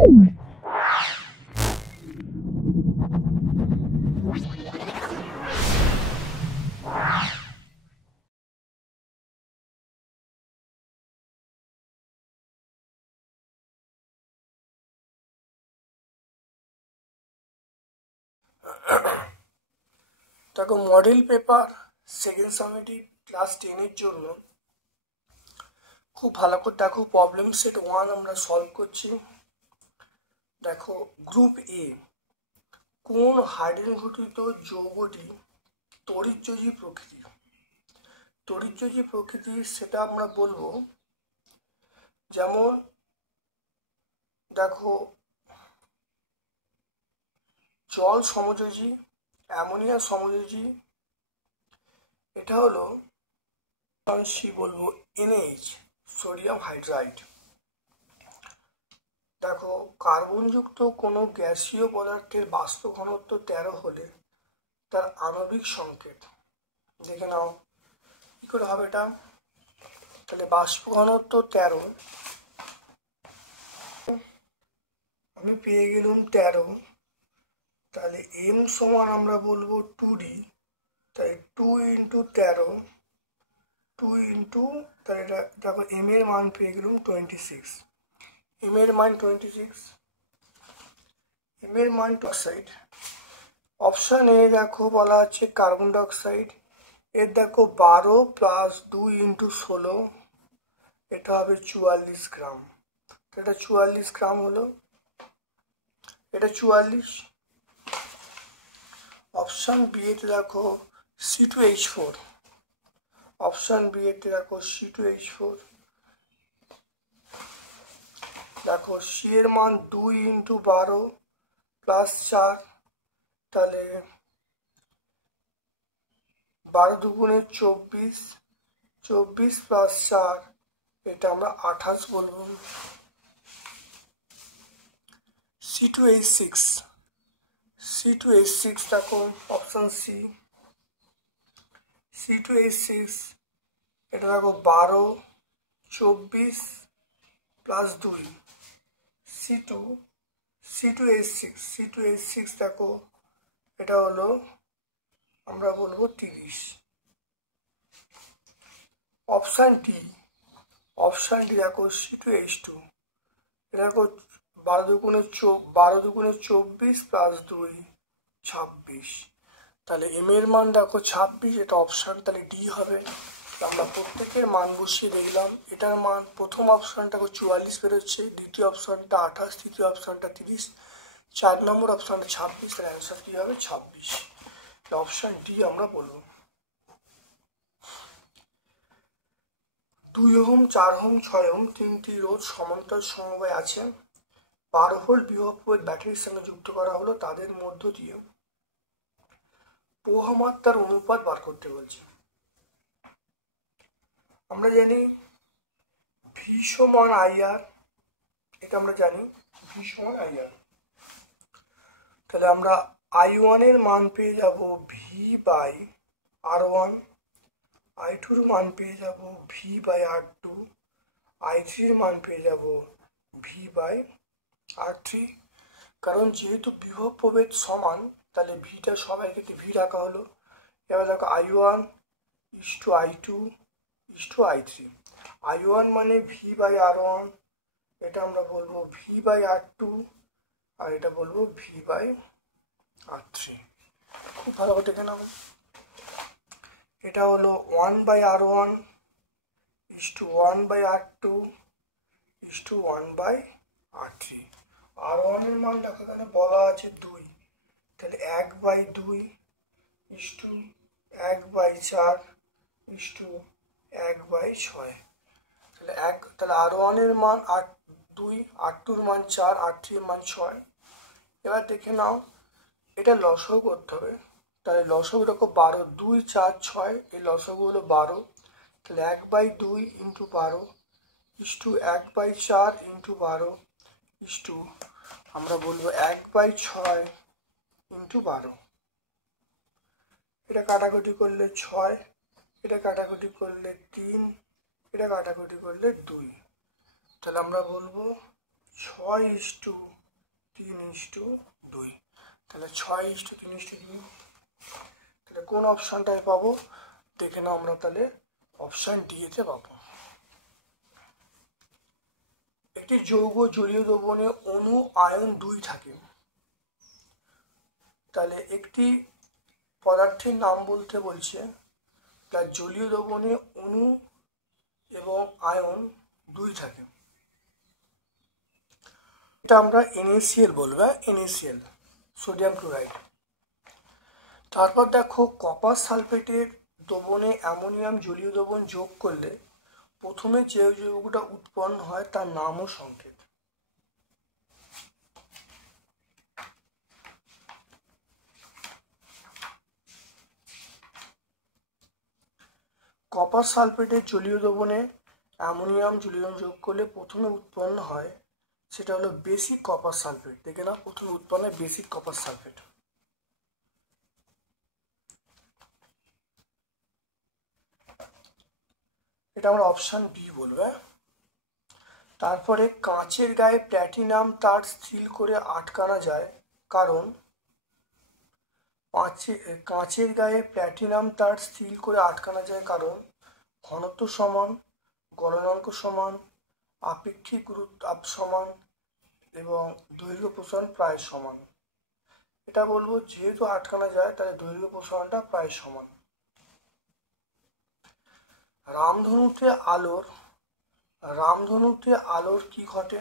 দেখো model paper second summative class 10-এর জন্য খুব ভালো করে দেখো। প্রবলেম সেট 1 আমরা সলভ করছি। দেখো গ্রুপ এ, কোন হাইড্রোজেন ঘটিত যৌগটি তড়িৎযোজী প্রকৃতির? তড়িৎযোজী প্রকৃতির সেটা আমরা বলবো, যেমন দেখো জল সমযোজী, অ্যামোনিয়া সমযোজী, এটা হলো বলবো NH সোডিয়াম হাইড্রাইড। দেখো কার্বনযুক্ত কোনো গ্যাসীয় পদার্থের বাষ্প ঘনত্ব 13 হলে তার আণবিক সংকেত দেখে নাও কি করে হবে এটা। তাহলে বাষ্প ঘনত্ব 13, আমি পেয়ে গেলাম 13, তাহলে M সমান আমরা বলবো 2D, তাই 2 × 13, 2 × তাহলে এটা দেখো M এর মান পেয়ে গেলাম 26, M এর মান 26, M এর মান অক্সাইড। অপশান এ দেখো বলা আছে কার্বন ডাইঅক্সাইড, এর দেখো 12 + 2 × 16, এটা হবে 44 গ্রাম। এটা 44 গ্রাম হলো, এটা 44। অপশান বি এতে দেখো C2H4, অপশান বি এতে দেখো C2H4। দেখো সি এর মান 2 × 12 + 4, তাহলে 12 × 2 = 24, 24 + 4, এটা আমরা 28 বলবো। C2H6, C2H6 দেখো অপশান সি, C2H6 এটা দেখো 12, 24 + 2, C2H6 দেখো এটা হলো আমরা বলবো 30। অপশান ডি, অপশান ডি দেখো C2H2, এটা দেখো 12 × 24 + 2 26, তাহলে এম এর মান দেখো 26, এটা অপশান তাহলে ডি হবে। আমরা প্রত্যেকের মান বসিয়ে দেখলাম, এটার মান প্রথম অপশানটা 44 বেরোচ্ছে, দ্বিতীয় অপশানটা 28, তৃতীয় অপশানটা 30, 4 নম্বর অপশানটা 26, তাহলে অ্যান্সার কি হবে 26, অপশান ডি আমরা বলবো। 2 ওহম, 4 ওহম, 6 ওহম তিনটি রোধ সমান্তরাল সমবায় আছে। 12 ভোল্ট বিভব প্রভেদ ব্যাটারির সঙ্গে যুক্ত করা হলো, তাদের মধ্য দিয়ে প্রবাহমাত্রার অনুপাত বার করতে বলছে। আমরা জানি ভি সমান IR, এটা আমরা জানি ভি সমান IR, তাহলে আমরা I1 এর মান পেয়ে যাব V/R1, I2 এর মান পেয়ে যাব V/R2, I3 এর মান পেয়ে যাব V/R3। কারণ যেহেতু বিভব প্রভেদ সমান, তাহলে ভিটা সবাই ক্ষেত্রে ভি রাখা হলো। এবার দেখো I1 = I2 = I3, I1 মানে V/R1, এটা আমরা বলবো V/R2, আর এটা বলবো V/R3। খুব ভালো করে দেখে নাও, এটা হলো 1/R1 = 1/R2 = 1/R3। R1 এর মান দেখো এখানে বলা আছে 2, তাহলে 1/2 = 1/4 = 1/6, তাহলে R1 এর মান 2, R2 এর মান 4, R3 এর মান 6। এবার দেখে নাও এটা লসাগু করতে হবে, তাহলে লসাগু দেখো 12, 2, 4, 6, এই লসাগু হলো 12, তাহলে 1/2 × 12 = 1/4 × 12 আমরা বলবো 1/6 × 12। এটা কাটাকুটি করলে 6, এটা কাটাকুটি করলে 3, এটা কাটাকুটি করলে 2, তাহলে আমরা বলবো 6 6:3:2। তাহলে 6:3:2। তাহলে কোন অপশানটায় পাবো? দেখে নাও, আমরা তাহলে অপশান ডি এতে পাবো। একটি যৌগ জলীয় দ্রবণে অণু আয়ন 2 থাকে। তাহলে একটি পদার্থের নাম বলতে বলছে, তার জলীয় দ্রবণে অণু এবং আয়ন 2 থাকে। এটা আমরা NaCl বলবো, NaCl, সোডিয়াম ক্লোরাইড। তারপর দেখো, কপার সালফেটের দ্রবণে অ্যামোনিয়াম জলীয় দ্রবণ যোগ করলে প্রথমে যে যৌগটা উৎপন্ন হয় তার নাম ও সংকেত। কপার সালফেটের জলীয় দ্রবণে অ্যামোনিয়াম জলীয় দ্রবণ যোগ করলে প্রথমে উৎপন্ন হয়, সেটা হলো বেসিক কপার সালফেট। দেখে নাও, প্রথমে উৎপন্ন হয় বেসিক কপার সালফেট। এটা আমরা অপশান বি বলবো। তারপরে কাঁচের গায়ে প্ল্যাটিনাম তার স্থির করে আটকানো যায়, কারণ কাঁচের গায়ে প্ল্যাটিনাম তার স্থির করে আটকানো যায় কারণ ঘনত্ব সমান, গলনাঙ্ক সমান, আপেক্ষিক গুরুত্ব সমান এবং দৈর্ঘ্য প্রসারণ প্রায় সমান। এটা বলবো, যেহেতু আটকানো যায় তাহলে দৈর্ঘ্য প্রসারণটা প্রায় সমান। রামধনুতে আলোর কি ঘটে?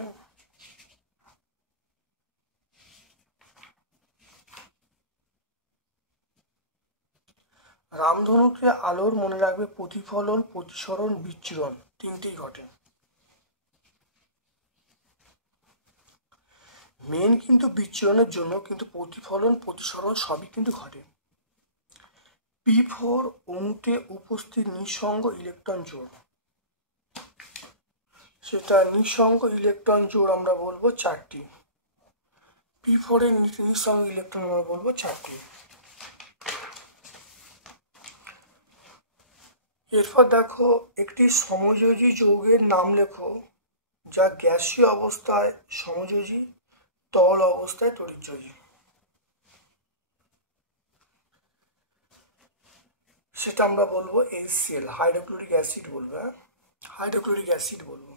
রামধনুতে আলোর মনে রাখবে প্রতিফলন, প্রতিসরণ, বিচ্ছুরণ তিনটেই ঘটে। মেন কিন্তু বিচ্ছুরণের জন্য, কিন্তু প্রতিফলন, প্রতিসরণ সবই কিন্তু ঘটে। P4 অণুতে উপস্থিত নিঃসঙ্গ ইলেকট্রন জোড়, সেটা নিঃসঙ্গ ইলেকট্রন জোড় আমরা বলবো 4টি। P4 এর নিঃসঙ্গ ইলেকট্রন আমরা বলবো 4টি। এরপর দেখো, একটি সমযোজী যৌগের নাম লেখো যা গ্যাসীয় অবস্থায় সমযোজী, তরল অবস্থায় তড়িৎযোজী। সেটা আমরা বলবো HCl, হাইড্রোক্লোরিক অ্যাসিড বলবো। হাইড্রোক্লোরিক অ্যাসিড বলবো।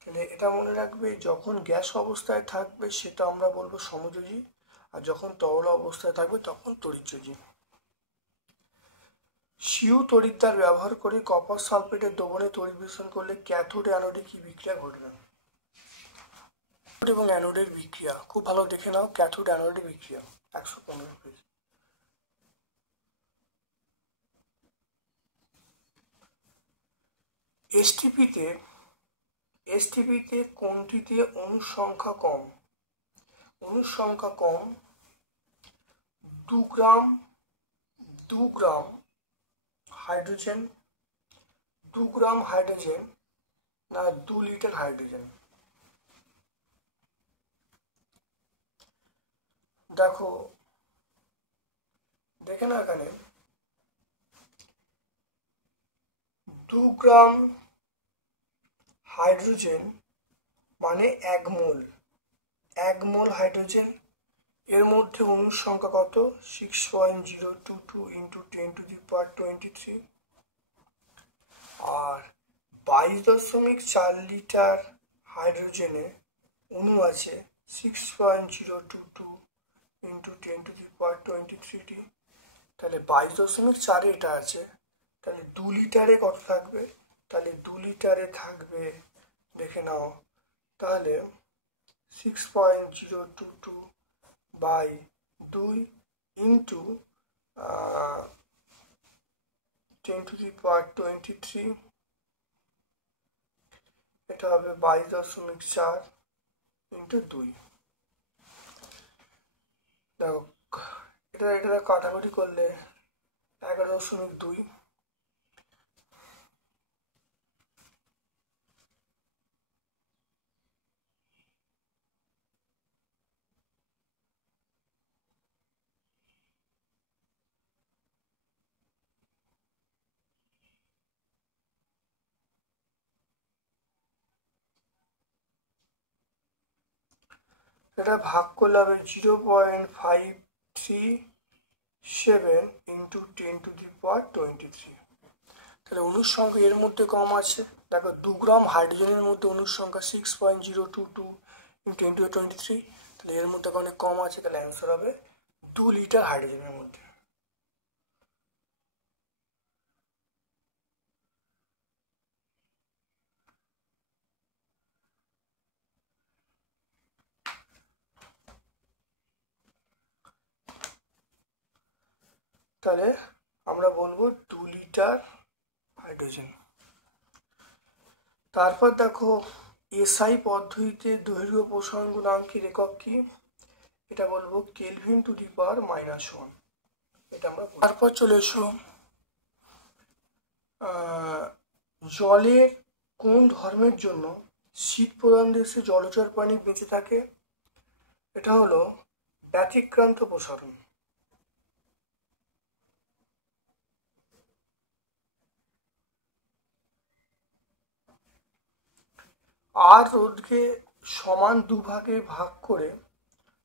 তাহলে এটা মনে রাখবে, যখন গ্যাস অবস্থায় থাকবে সেটা আমরা বলবো সমযোজী, আর যখন তরল অবস্থায় থাকবে তখন তড়িৎযোজী। সিউ তড়িৎদ্বার ব্যবহার করে কপার সালফেটের দ্রবণে তড়িৎ বিশ্লেষণ করলে ক্যাথোড অ্যানোডে কি বিক্রিয়া ঘটবে? এবং অ্যানোডের বিক্রিয়া খুব ভালো দেখে নাও, ক্যাথোড অ্যানোডের বিক্রিয়া 115 পেজ। এসটিপিতে কোনটিতে অণুর সংখ্যা কম? অণুর সংখ্যা কম 2 গ্রাম হাইড্রোজেন, 2 গ্রাম হাইড্রোজেন না 2 লিটার হাইড্রোজেন? দেখো, দেখে না এখানে 2 গ্রাম হাইড্রোজেন মানে 1 মোল। 1 মোল হাইড্রোজেন, এর মধ্যে অণুর সংখ্যা কত? 6.022 ইন্টু 10⁻23। আর 22.4 লিটার হাইড্রোজেনে অণু আছে 6.022 ইন্টু 10⁻23টি। তাহলে 22.4 এটা আছে, তাহলে 2 লিটারে কত থাকবে? তাহলে 2 লিটারে থাকবে, দেখে নাও, তাহলে 6.022 বাই 2 ইন্টু 10⁻23, এটা হবে 22.4 ইন্টু 2। দেখো, এটা কাটাকুটি করলে 11.2। এটা ভাগ করলে হবে 0.537 ইন্টু 10⁻23। তাহলে অণুর সংখ্যা এর মধ্যে কম আছে। দেখো 2 গ্রাম হাইড্রোজেনের মধ্যে অণুর সংখ্যা 6.022 ইন্টু 10⁻23। তাহলে এর মধ্যে অনেক কম আছে, তাহলে অ্যান্সার হবে 2 লিটার হাইড্রোজেনের মধ্যে। তাহলে আমরা বলবো 2 লিটার হাইড্রোজেন। তারপর দেখো এসআই পদ্ধতিতে দৈর্ঘ্য প্রসারণ গুণাঙ্কের একক কি? এটা বলবো কেলভিন টু দি পাওয়ার -1। এটা আমরা তারপর চলে এসো জলের কোন ধর্মের জন্য শীত প্রধান দেশে জলচর প্রাণী বেঁচে থাকে? এটা হলো ব্যতিক্রান্ত প্রসারণ। আর রোধকে সমান দুভাগে ভাগ করে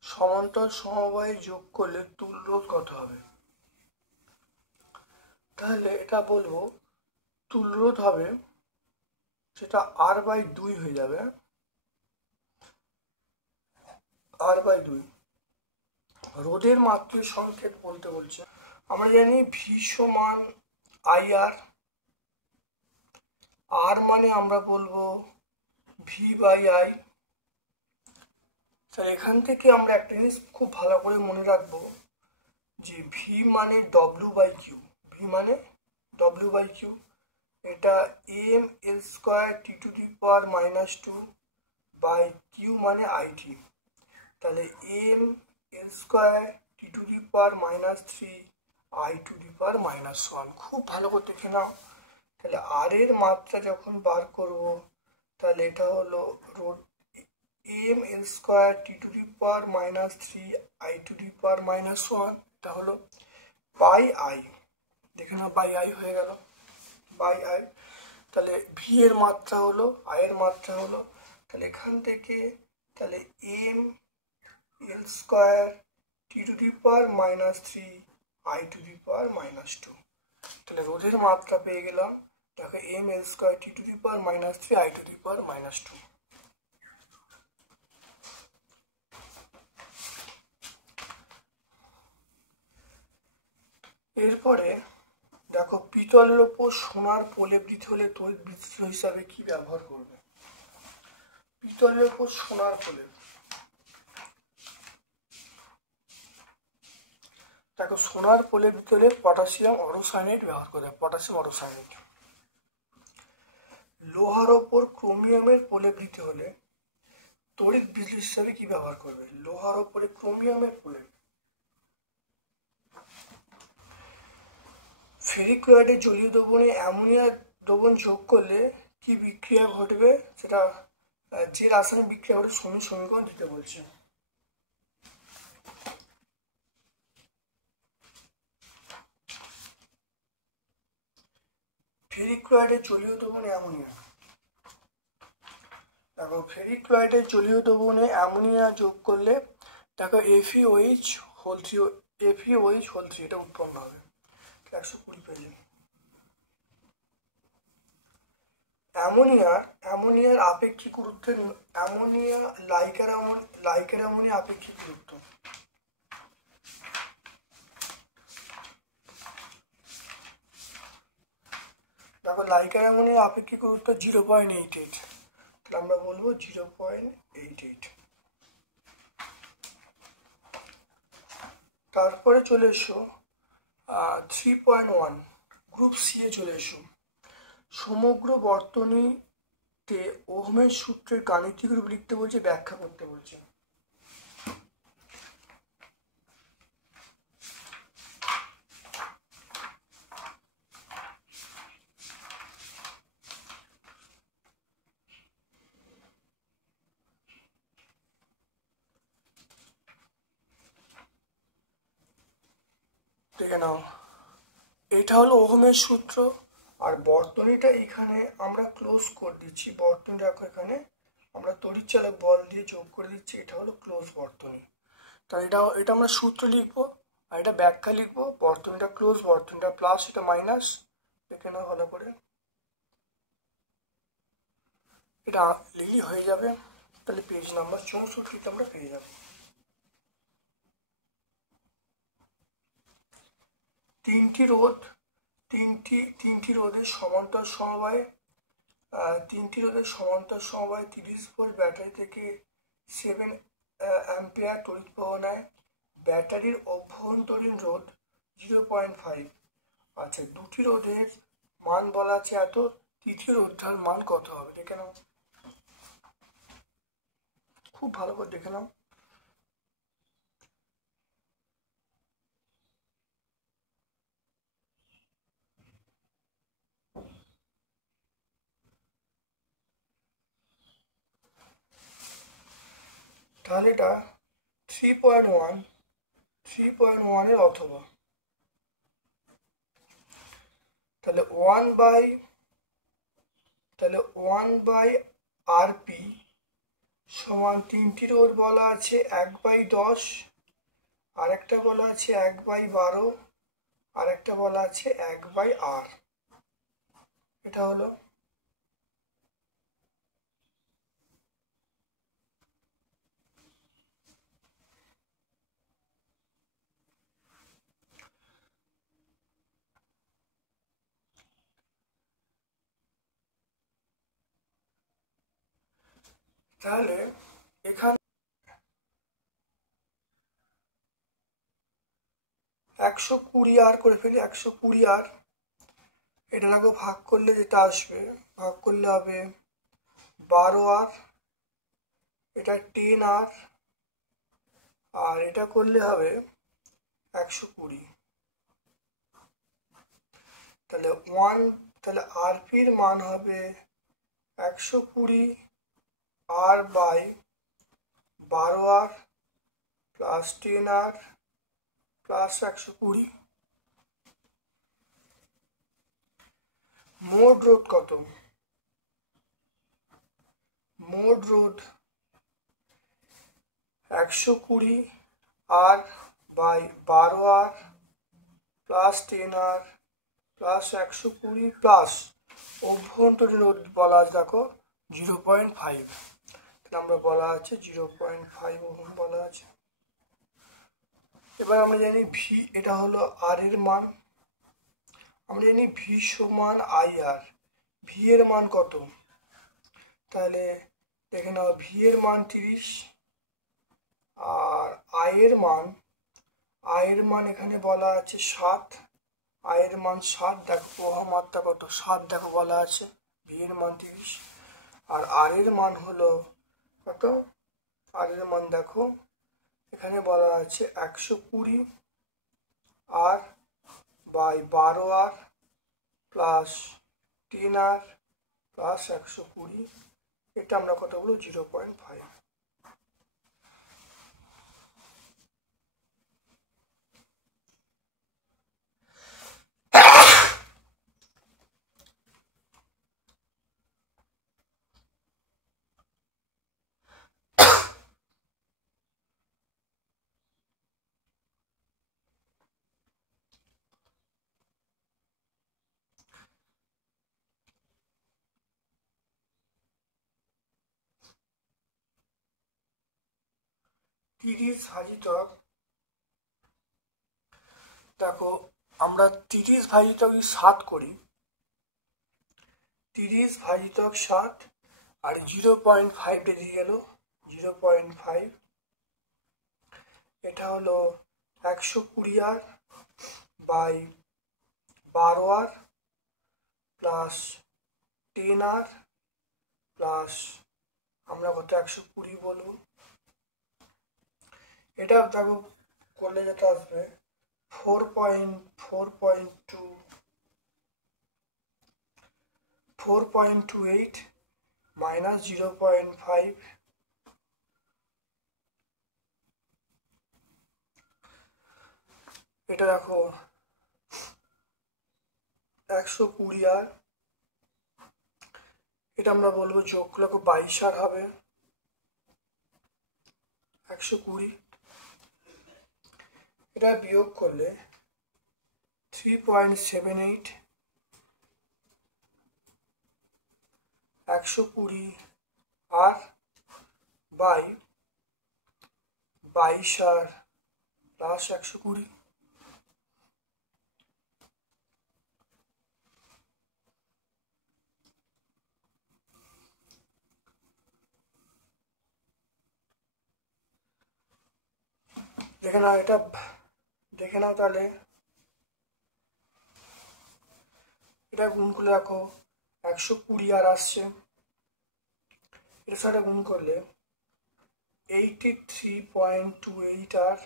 সমান্তর সমবায়ে যোগ করলে তুল্য রোধ কত হবে? তাহলে এটা বলবো তুল্য রোধ হবে, সেটা R/2 হয়ে যাবে, R/2। রোধের মাত্রিক সংকেত বলতে বলছে, আমরা জানি ভি সমান IR, আর মানে আমরা বলবো V/I। তাহলে এখান থেকে আমরা একটা জিনিস খুব ভালো করে মনে রাখবো যে ভি মানে W/Q, ভি মানে W/Q, এটা mL²T⁻² বাই কিউ মানে IT। তাহলে mL²T⁻³ I⁻⁻1। খুব ভালো করে দেখে নাও। তাহলে আর এর মাত্রা যখন বার করব, তাহলে এটা হলো mL²T⁻³ I⁻⁻1, এটা হলো বাই আই। দেখে নাও বাই আই হয়ে গেল, বাই আই। তাহলে ভি এর মাত্রা হলো, আই এর মাত্রা হলো, তাহলে এখান থেকে তাহলে mL²T⁻³ I⁻²। তাহলে রোধের মাত্রা পেয়ে গেলাম, দেখো mL²T⁻³ I⁻²। এরপরে দেখো পিতলের ওপর সোনার প্রলেপ দিতে হলে তড়িৎ বিশ্লেষণ হিসাবে কি ব্যবহার করবে? পিতলের ওপর সোনার প্রলেপ, দেখো সোনার প্রলেপ দিতে হলে পটাশিয়াম অরোসাইনেট ব্যবহার করবে, পটাশিয়াম অরোসাইনেট। লোহার ওপর ক্রোমিয়ামের প্রলেপ দিতে হলে তড়িৎ বিশ্লেষণ হিসাবে কি ব্যবহার করবে? লোহার ওপরে ক্রোমিয়ামের প্রলেপ। ফেরিক ক্লোরাইডে জলীয় দ্রবণে অ্যামোনিয়া দ্রবণ যোগ করলে কি বিক্রিয়া ঘটবে? সেটা যে রাসায়নিক বিক্রিয়া ঘটে সমীকরণ দিতে বলছে। ফেরিক ক্লোরাইডের জলীয় দ্রবণে অ্যামোনিয়া, দেখো ফেরিক ক্লোরাইডের জলীয় দ্রবণে অ্যামোনিয়া যোগ করলে দেখো FeOH3 এটা উৎপন্ন হবে। 120 পেজে অ্যামোনিয়ার আপেক্ষিক গুরুত্ব, অ্যামোনিয়া লাইকার অ্যামোনিয়া আপেক্ষিক গুরুত্ব। দেখো লাইকার অ্যামোনিয়া আপেক্ষিক গুরুত্ব 0.88, তাহলে আমরা বলবো 0.88। তারপরে চলে এসো 3.1 গ্রুপ সি এ চলে এসো। সমগ্র বর্তনীতে ওহমের সূত্রের গাণিতিক রূপ লিখতে বলছে, ব্যাখ্যা করতে বলছে। দেখে নাও, এটা হলো ওহমের সূত্র, আর বর্তনীটা এখানে আমরা ক্লোজ করে দিচ্ছি, বর্তনীটা এখানে আমরা তড়িৎচালক বল দিয়ে যোগ করে দিচ্ছি, এটা হলো ক্লোজ বর্তনী। তাহলে এটা আমরা সূত্র লিখবো আর এটা ব্যাখ্যা লিখবো। বর্তনীটা ক্লোজ, বর্তনীটা প্লাস, এটা মাইনাস, দেখে নাও ভালো করে। এটা লিখলেই হয়ে যাবে। তাহলে পেজ নাম্বার 64 আমরা পেয়ে যাব। তিনটি রোধের সমান্তর সমবায় 30 ভোল্ট ব্যাটারি থেকে 7 অ্যাম্পিয়ার তড়িৎ প্রবাহ নেয়। ব্যাটারির অভ্যন্তরীণ রোধ 0.5। আচ্ছা, দুটি রোধের মান বলা আছে এত, তৃতীয় রোধটার মান কত হবে দেখে নাও, খুব ভালো করে দেখে নাও। তাহলে এটা 3.1 এর অথবা, তাহলে 1/RP সমান তিনটি রোধ বলা আছে 1/10, আরেকটা বলা আছে 1/12, আরেকটা বলা আছে 1/R। এটা হলো তাহলে এখানে 120R করে ফেলি। 120R, এটা দেখো ভাগ করলে যেটা আসবে, ভাগ করলে হবে 12R, এটা 10R, আর এটা করলে হবে 120। তাহলে আরপির মান হবে 120R/12R প্লাস 10R প্লাস 120। মোট রোধ কত? মোট রোধ 120R/12R plus 10R plus 120 plus অভ্যন্তরীণ রোধ বলা আছে দেখো 0.5। তাহলে আমরা বলা আছে 0.5 ওহম বলা আছে। এবার আমরা জানি ভি, এটা হলো আর এর মান। আমরা জানি ভি সমান IR। ভি এর মান কত? তাহলে দেখে নাও, ভি এর মান 30, আর আই এর মান এখানে বলা আছে 7। আই এর মান 7, দেখো প্রবাহ মাত্রা কত 7 দেখো বলা আছে, ভি এর মান 30। আর আর এর মান হলো কত? আর এর মান দেখো এখানে বলা আছে 120R/12R প্লাস 10R প্লাস 120। এটা আমরা কত বলবো? 0.5। তিরিশ ভাজিতক, দেখো আমরা 30 ভাজিতক 7 করি, 30 ভাজিতক 7 আর 0.5 দিয়ে গেল 0.5। এটা হলো 120R/12R প্লাস 10R প্লাস আমরা কত 120 বলবো। এটা দেখো করলে যেটা আসবে 4.28 মাইনাস 0.5। এটা দেখো 120R, এটা আমরা বলবো যোগ করলে 22 হবে 120। এটা বিয়োগ করলে 3.78 120 আর বাই 22 প্লাস 120। দেখে নাও এটা, দেখে নাও তাহলে এটা গুণ করে রাখো 120 আর আসছে, এর সাথে গুণ করলে 83.28 আর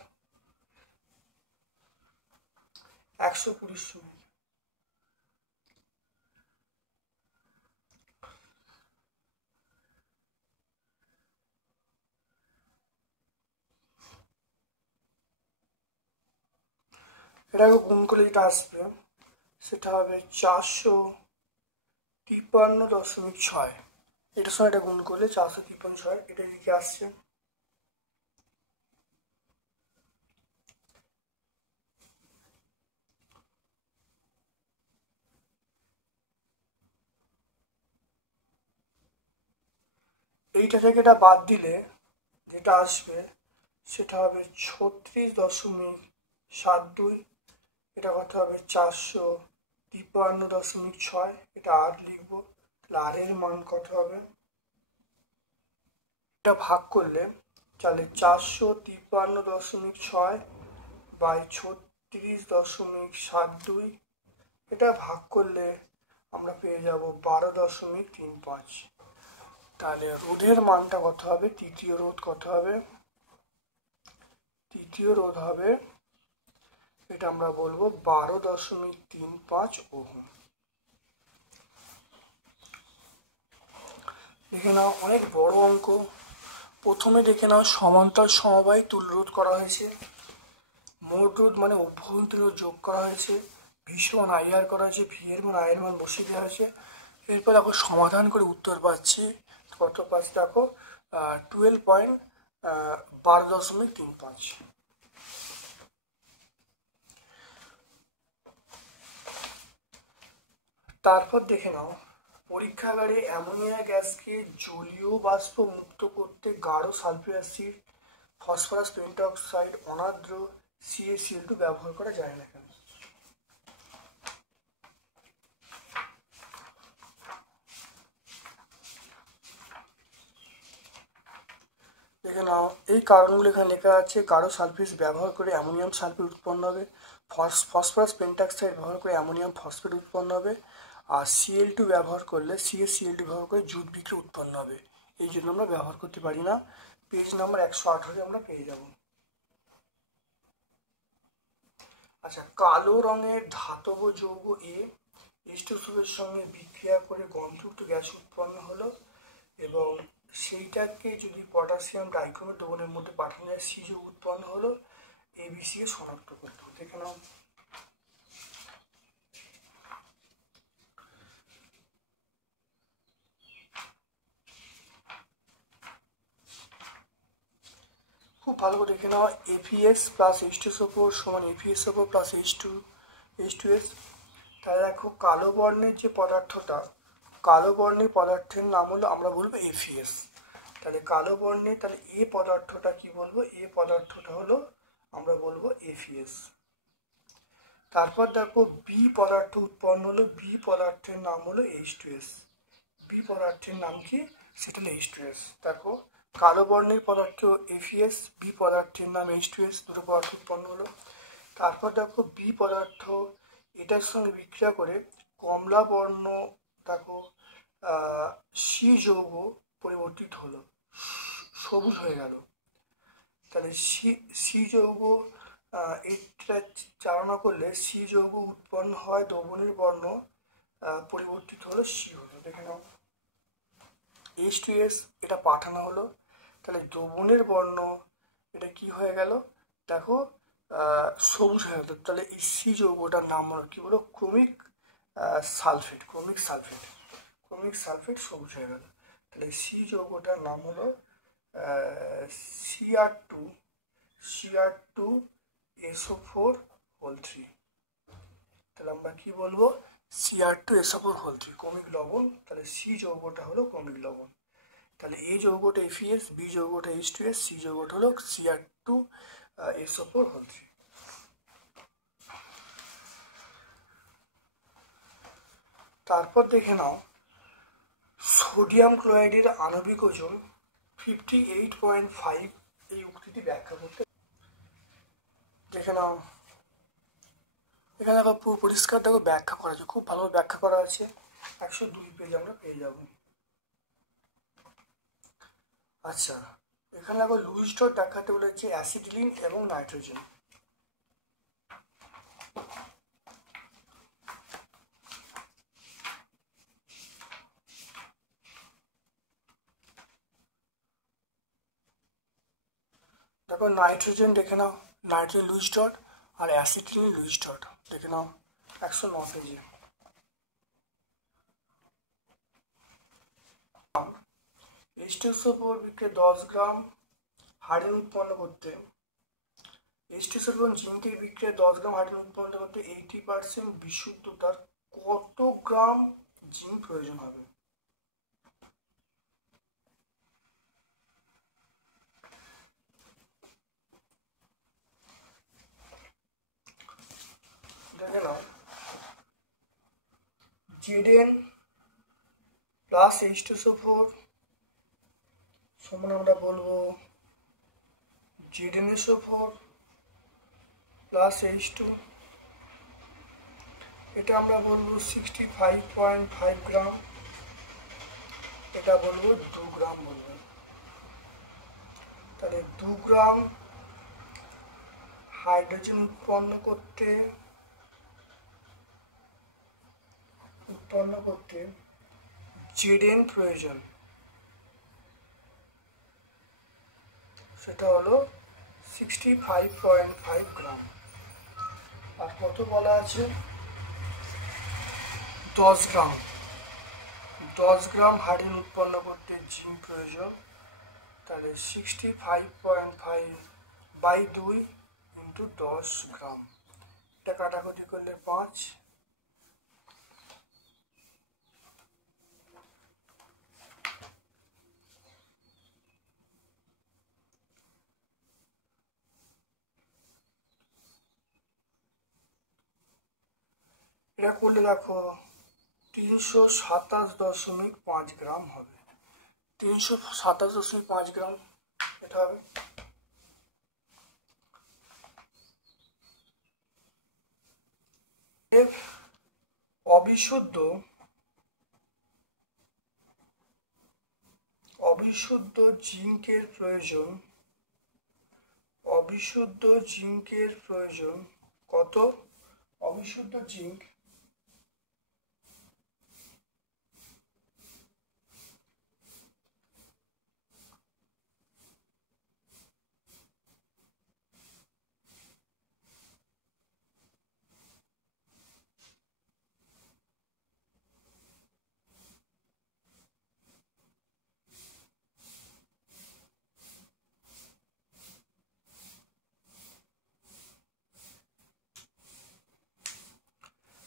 120 সমান এটাকে গুণ করলে যেটা আসবে সেটা হবে 453.6। এটার সঙ্গে এটা গুণ করলে 453.6, এটা দিকে আসছে। এইটা থেকে এটা বাদ দিলে যেটা আসবে সেটা হবে 36.72। এটা কত হবে 453.6। এটা আর লিখবো, তাহলে আর এর মান কত হবে, এটা ভাগ করলে তাহলে 453.6 বাই 36.72, এটা ভাগ করলে আমরা পেয়ে যাব 12.35। তাহলে রোধের মানটা কত হবে, তৃতীয় রোধ কত হবে, তৃতীয় রোধ হবে এটা আমরা বলবো 12.35 ওহম। দেখে নাও অনেক বড় অঙ্ক। প্রথমে দেখে নাও সমান্তরাল সমবায় তুল্য রোধ করা হয়েছে, মোট রোধ মানে অভ্যন্তরীণ রোধ যোগ করা হয়েছে, ভি সমান আইআর করা হয়েছে, ভি এর মান আই এর মান বসিয়ে দেওয়া হয়েছে। এরপর দেখো সমাধান করে উত্তর পাচ্ছি কত পাচ্ছি, দেখো 12.35। তারপর দেখে নাও পরীক্ষাগারে অ্যামোনিয়া গ্যাসকে জলীয় বাষ্প মুক্ত করতে গাঢ় সালফিউরিক অ্যাসিড, ফসফরাস পেন্টঅক্সাইড, অনার্দ্র CaCl2 ব্যবহার করা যায় না কেন। দেখে নাও এই কারণগুলো এখানে লেখা আছে। গাঢ় সালফেট ব্যবহার করে অ্যামোনিয়াম সালফেট উৎপন্ন হবে, ফসফরাস পেন্টঅক্সাইড ব্যবহার করে অ্যামোনিয়াম ফসফেট উৎপন্ন হবে, আর Cl2 ব্যবহার করলে CaCl2 ব্যবহার করে জুট বিক্রিয়া উৎপন্ন হবে। এই জন্য আমরা ব্যবহার করতে পারি না। পেজ নাম্বার 118 আমরা পেয়ে যাব। আচ্ছা, কালো রঙের ধাতব যৌগ H2SO4 সঙ্গে বিক্রিয়া করে গন্ধযুক্ত গ্যাস উৎপন্ন হলো, এবং সেইটাকে যদি পটাশিয়াম ডাইক্রোমেট দ্রবণের মধ্যে পাঠানো যায়, সি যৌগ উৎপন্ন হলো। ABC কে শনাক্ত করতে হবে। দেখে নাও খুব ভালো করে দেখে নাও, APS প্লাস H2SO4 সমান APSO4 প্লাস H2S। তাহলে দেখো কালো বর্ণের যে পদার্থটা, কালো বর্ণের পদার্থের নাম হলো আমরা বলবো APS। তাহলে কালো বর্ণের তাহলে এ পদার্থটা কি বলবো, এ পদার্থটা হলো আমরা বলবো APS। তারপর দেখো বি পদার্থ উৎপন্ন হলো, বি পদার্থের নাম হলো H2S। বি পদার্থের নাম কি, সেটা হলো H2S। দেখো কালো বর্ণের পদার্থ APS, বি পদার্থের নাম H2S, দুটো পদার্থ উৎপন্ন হলো। তারপর দেখো বি পদার্থ এটার সঙ্গে বিক্রিয়া করে কমলা বর্ণ দেখো সি যৌগ পরিবর্তিত হলো, সবুজ হয়ে গেল। তাহলে সি যৌগ এটা চালনা করলে সি যৌগ উৎপন্ন হয়, দ্রবণের বর্ণ পরিবর্তিত হলো, সি হলো। দেখে নাও H2S এটা পাঠানো হলো, তাহলে দ্রবণের বর্ণ এটা কি হয়ে গেল, দেখো সবুজ হয়ে গেল। তাহলে এই সি যৌগটার নাম হলো কি বলো, chromic sulphate. Chromic sulphate, chromic sulphate সবুজ হয়ে গেল। তাহলে সি যৌগটার নাম হলো Cr2SO4 তাহলে আমরা কি বলবো, Cr2SO4 ক্রমিক লবণ। তাহলে সি যৌগটা হলো ক্রমিক লবণ। তাহলে এ যৌগটা FeS, বি যৌগটা H2S, সি যৌগটা হলো Cr2SO4। তারপর দেখে নাও সোডিয়াম ক্লোরাইডের আণবিক ওজন 58.5। এই উক্তিটি ব্যাখ্যা করতে দেখে নাও, এখানে দেখো পুরো পরিষ্কার দেখো ব্যাখ্যা করা আছে, খুব ভালো ব্যাখ্যা করা আছে। 102 পেজ আমরা পেয়ে যাব। আচ্ছা, এখানে দেখো লুইস ডট দেখাতে বলেছে অ্যাসিটিলিন এবং নাইট্রোজেন। দেখো নাইট্রোজেন দেখে নাও, নাইট্রোজেন লুইস ডট আর অ্যাসিটিলিন লুইস ডট দেখে নাও 109 পেজে। H2SO4 বিক্রিয়া 10 গ্রাম হাইড্রোজেন উৎপন্ন করতে, H2SO4 জিঙ্কের বিক্রিয়া 10 গ্রাম হাইড্রোজেন উৎপন্ন করতে 80% বিশুদ্ধতার কত গ্রাম জিঙ্ক প্রয়োজন হবে? দেখে নাও, Zn প্লাস H2SO4 সমান আমরা বলবো ZnSO4 প্লাস H2, এটা আমরা বলবো 65.5 গ্রাম, এটা বলবো 2 গ্রাম বলবো। তাহলে 2 গ্রাম হাইড্রোজেন উৎপন্ন করতে Zn প্রয়োজন, সেটা হলো 65.5 গ্রাম। আর কত বলা আছে? 10 গ্রাম হাইড্রোজেন উৎপন্ন করতে জিঙ্ক প্রয়োজন। তাহলে 65.5 বাই 2 ইন্টু 10 গ্রাম, এটা কাটাকুটি করলে 5। এটা করলে দেখো 327.5 গ্রাম হবে, 327.5 গ্রাম এটা হবে। অবিশুদ্ধ জিঙ্কের প্রয়োজন কত? অবিশুদ্ধ জিঙ্ক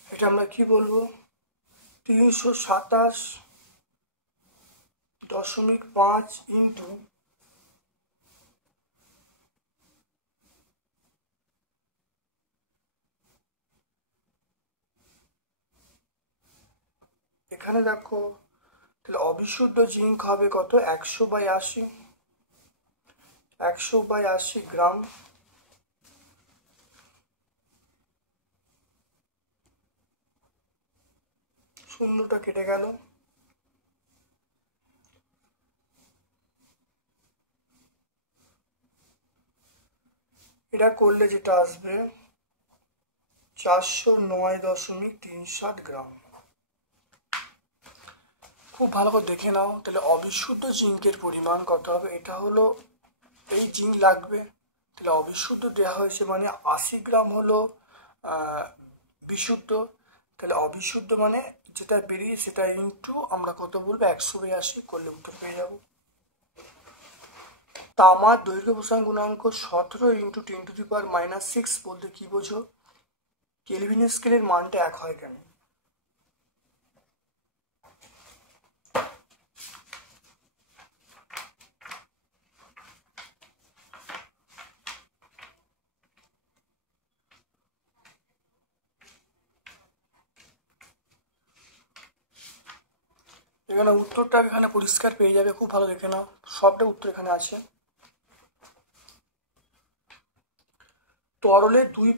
এটা আমরা কি বলবো, 327.5 ইন্টু এখানে দেখো, তাহলে অবিশুদ্ধ জিঙ্ক হবে কত? 100/80 গ্রাম। শূন্যটা কেটে গেল, এটা করলে যেটা আসবে 409.37 গ্রাম। খুব ভালো করে দেখে নাও, তাহলে অবিশুদ্ধ জিঙ্কের পরিমাণ কত হবে? এটা হলো এই জিঙ্ক লাগবে, তাহলে অবিশুদ্ধ দেওয়া হয়েছে মানে 80 গ্রাম হলো বিশুদ্ধ, তাহলে অবিশুদ্ধ মানে যেটা বেরিয়ে সেটা ইন্টু আমরা কত বলবো 182 করলে উত্তর পেয়ে যাব। তামার দৈর্ঘ্য প্রসারণ গুণাঙ্ক 17 ইন্টু 10⁻⁻6 বলতে কি বোঝো? কেলভিন স্কেলের মানটা 1 হয় কেন? এখানে উত্তরটা এখানে পরিষ্কার পেয়ে যাবে, খুব ভালো দেখে নাও, সবটা উত্তর এখানে আছে। তরলে দুই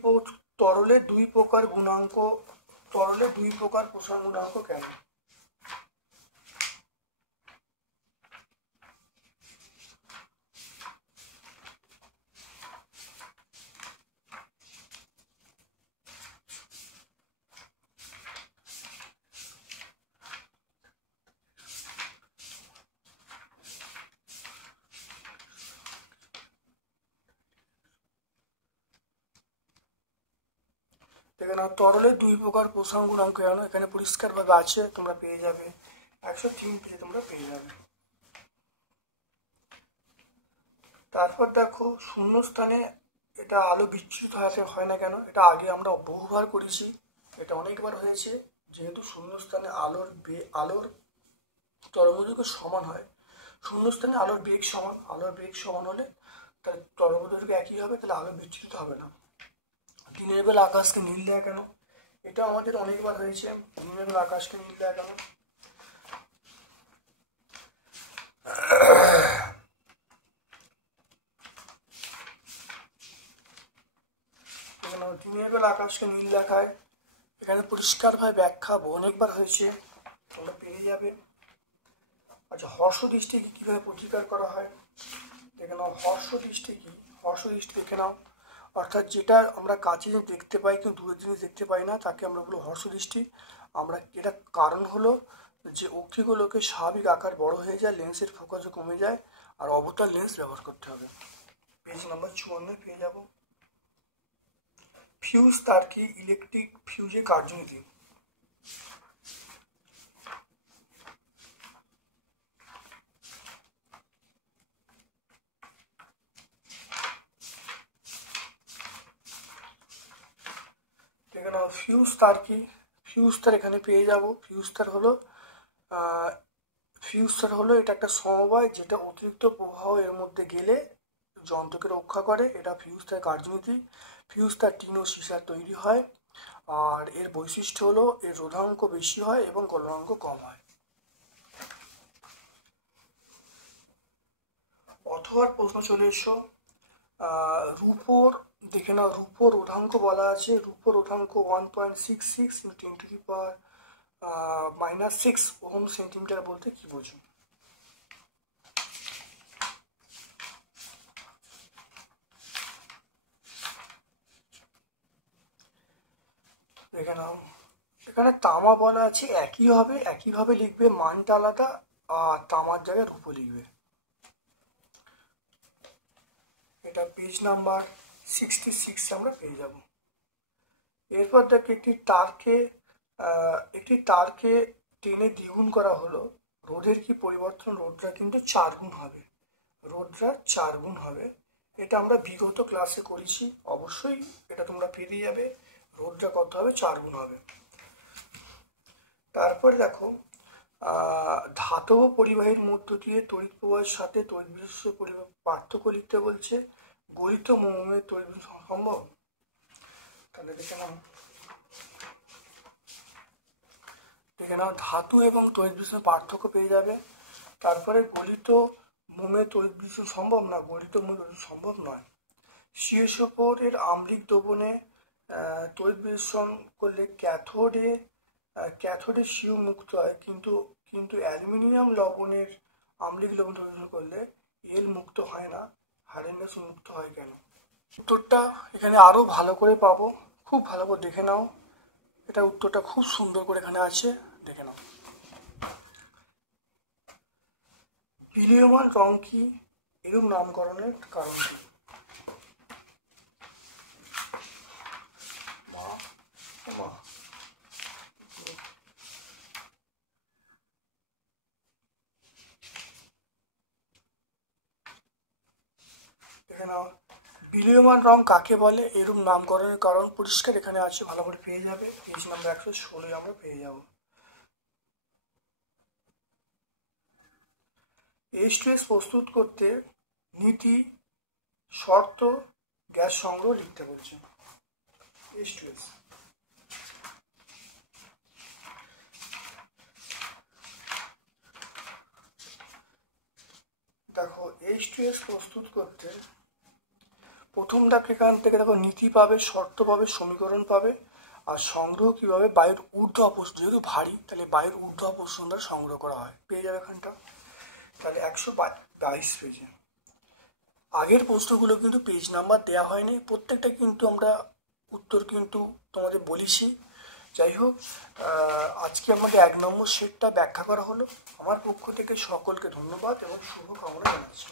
প্রকার প্রসারণ গুণাঙ্ক কেন? দেখে নাও তরলের দুই প্রকার প্রসারণ গুণাঙ্ক কেন, এখানে পরিষ্কারভাবে আছে, তোমরা পেয়ে যাবে 103 পেজে তোমরা পেয়ে যাবে। তারপর দেখো শূন্যস্থানে এটা আলো বিচ্যুত হয় না কেন? এটা আগে আমরা বহুবার করেছি, এটা অনেকবার হয়েছে। যেহেতু শূন্যস্থানে আলোর তরঙ্গদৈর্ঘ্য সমান হয়, শূন্যস্থানে আলোর বেগ সমান হলে তাহলে তরঙ্গদৈর্ঘ্য একই হবে, তাহলে আলো বিচ্যুত হবে না। দিনের বেলা আকাশকে নীল দেয়া কেন? এটা আমাদের অনেকবার হয়েছে, দিনের বেলা আকাশকে নীল দেয়া কেন? দিনের বেলা আকাশকে নীল দেখায়, এখানে পরিষ্কারভাবে ব্যাখ্যা অনেকবার হয়েছে, তোমরা পেয়ে যাবে। আচ্ছা, হর্ষ দৃষ্টি কিভাবে প্রতিকার করা হয় দেখে নাও। হর্ষ দৃষ্টি দেখে নাও, অর্থাৎ যেটা আমরা কাছে দেখতে পাই কিন্তু দূরের জিনিস দেখতে পাই না, তাকে আমরা বলবো হর্ষ দৃষ্টি। এটা কারণ হলো যে অক্ষিগোলকের স্বাভাবিক আকার বড় হয়ে যায়, লেন্সের ফোকাসও কমে যায়, আর অবতল লেন্স ব্যবহার করতে হবে। পেজ নাম্বার 54 পেয়ে যাব। ফিউজ তার কি ইলেকট্রিক ফিউজের কার্যনীতি? দেখে নাও ফিউজ তার কি, ফিউজ তার এখানে পেয়ে যাব। ফিউজ তার হলো এটা একটা সমবায় যেটা অতিরিক্ত প্রবাহ এর মধ্যে গেলে যন্ত্রকে রক্ষা করে, এটা ফিউজ তার কার্যনীতি। ফিউজ তার টিন ও সীসার তৈরি হয়, আর এর বৈশিষ্ট্য হলো এর রোধাঙ্ক বেশি হয় এবং গলনাঙ্ক কম হয়। অথবার প্রশ্ন চলে এসো। রূপোর দেখে নাও, রূপোর রোধাঙ্ক বলা আছে, রূপোর রোধাঙ্ক 1.66 × 10⁻⁻6 ওহম সেন্টিমিটার বলতে কি বোঝো? দেখে নাও, এখানে তামা বলা আছে, একইভাবে লিখবে, মানটা আলাদা, আর তামার জায়গায় রূপো লিখবে। এটা পেজ নাম্বার 66 আমরা পেয়ে যাব। এরপর দেখো একটি তারকে টেনে দ্বিগুণ করা হলো, রোধের কি পরিবর্তন? রোধটা কিন্তু 4 গুণ হবে। এটা আমরা বিগত ক্লাসে করেছি, অবশ্যই এটা তোমরা পেয়ে যাবে। রোধটা কত হবে? 4 গুণ হবে। তারপরে দেখো ধাতব পরিবাহীর মধ্য দিয়ে তড়িৎ প্রবাহের সাথে তড়িৎ বিদ্যুৎ পার্থক্য লিখতে বলছে। গলিত মোমের তড়িৎ সম্ভব? তাহলে দেখে নাও ধাতু এবং তড়িৎ বিদ্যুৎ পার্থক্য পেয়ে যাবে। তারপরে গলিত মোমের তড়িৎ বিদ্যুৎ সম্ভব না, গলিত মোমের সম্ভব নয়। CSO4 এর আম্লিক দ্রবণে তড়িৎ বিদ্যুৎ করলে ক্যাথোডে সিউ মুক্ত হয়, কিন্তু অ্যালুমিনিয়াম লবণের আম্লিক লবণ করলে এল মুক্ত হয় না, হাইড্রোজেন মুক্ত হয় কেন? উত্তরটা এখানে আরো ভালো করে পাবো, খুব ভালো করে দেখে নাও, এটা উত্তরটা খুব সুন্দর করে এখানে আছে, দেখে নাও। বিলীয়মান রং কি? এরূপ নামকরণের কারণ কি? দেখে নাও। বিলীয়মান রং কাকে বলে, এরূপ নামকরণের কারণ পরিষ্কার এখানে আছে, ভালো করে পেয়ে যাবে। পেজ নাম্বার 116 আমরা পেয়ে যাব। H2S প্রস্তুত করতে নীতি, শর্ত, গ্যাস সংগ্রহ লিখতে বলছে। H2S দেখো, H2S প্রস্তুত করতে প্রথম ধাপ এখান থেকে দেখো নীতি পাবে, শর্ত পাবে, সমীকরণ পাবে, আর সংগ্রহ কীভাবে, বায়ুর ঊর্ধ্ব অপসারণ, যেহেতু ভারী তাহলে বায়ুর ঊর্ধ্ব অপসারণ দ্বারা সংগ্রহ করা হয়, পেয়ে যাবে এখানটা। তাহলে 122 পেজে আগের প্রশ্নগুলো কিন্তু পেজ নাম্বার দেওয়া হয়নি, প্রত্যেকটা কিন্তু আমরা উত্তর কিন্তু তোমাদের বলেছি। যাই হোক, আজকে আমাকে 1 নম্বর সেটটা ব্যাখ্যা করা হলো। আমার পক্ষ থেকে সকলকে ধন্যবাদ এবং শুভকামনা জানাচ্ছি।